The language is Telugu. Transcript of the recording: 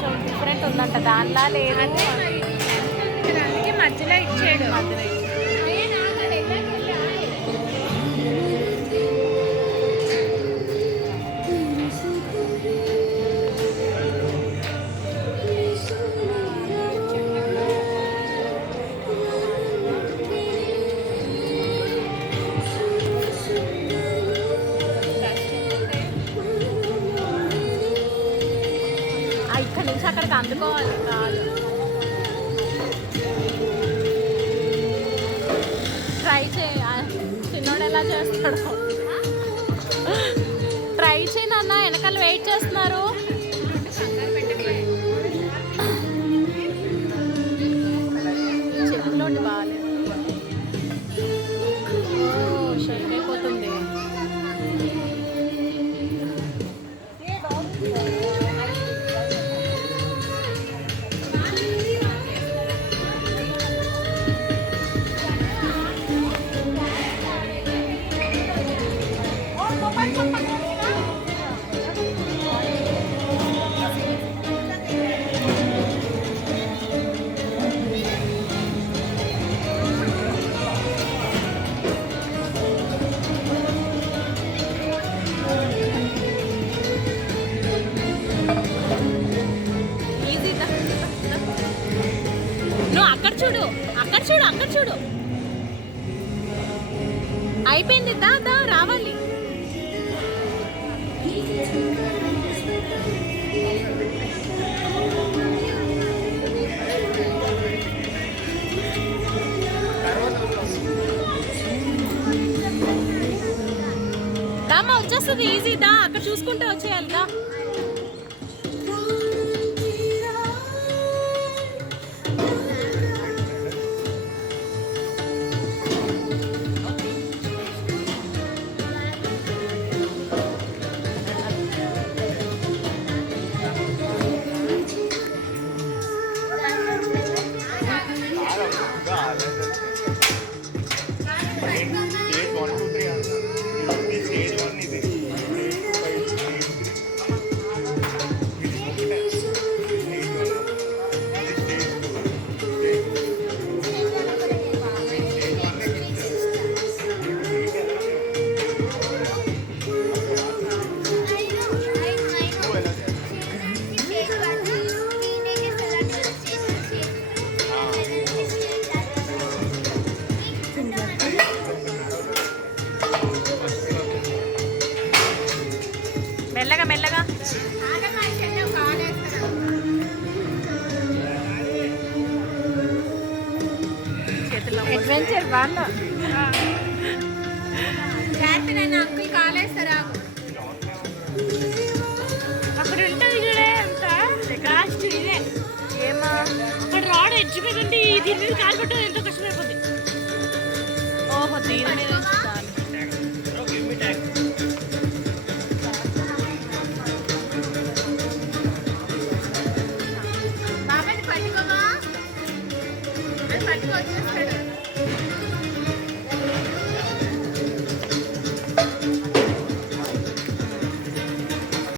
కొంచెం డిఫరెంట్ ఉందంట, దానిలా లేదు. అందుకే మధ్యలో ఇచ్చాడు. ఇక్కడ నుంచి అక్కడికి అందుకోవాలి కాదు. ట్రై చేయ, చిన్నోడు ఎలా చేస్తాడు. ట్రై చేయనన్న, వెనకాల వెయిట్ చేస్తున్నారు. చెప్పులోటి బాగాలేదు, షేక్ అయిపోతుంది. నువ్వు అక్కడ చూడు, అక్కడ చూడు, అక్కడ చూడు. అయిపోయింది, దా దా రావాలి. రామా వచ్చేస్తుంది, ఈజీ దా, అక్కడ చూసుకుంటే వచ్చేయాలి దా. మెల్లగా మెల్లగా. అడ్వెంచర్ బాగా అంకుల్ కాలేస్తారా? అక్కడ ఉంటుంది చూడే, అంత లాస్ట్ ఇదే. ఏమా అక్కడ రాడ్ ఎడ్జ్ మీద ఉండి దీని మీద కాలు పెట్టడం ఎంతో కష్టమైపోతుంది. ఓహో, దీని మీద బాబాయ్ పట్టుకోమా, అది పట్టుకోవచ్చు.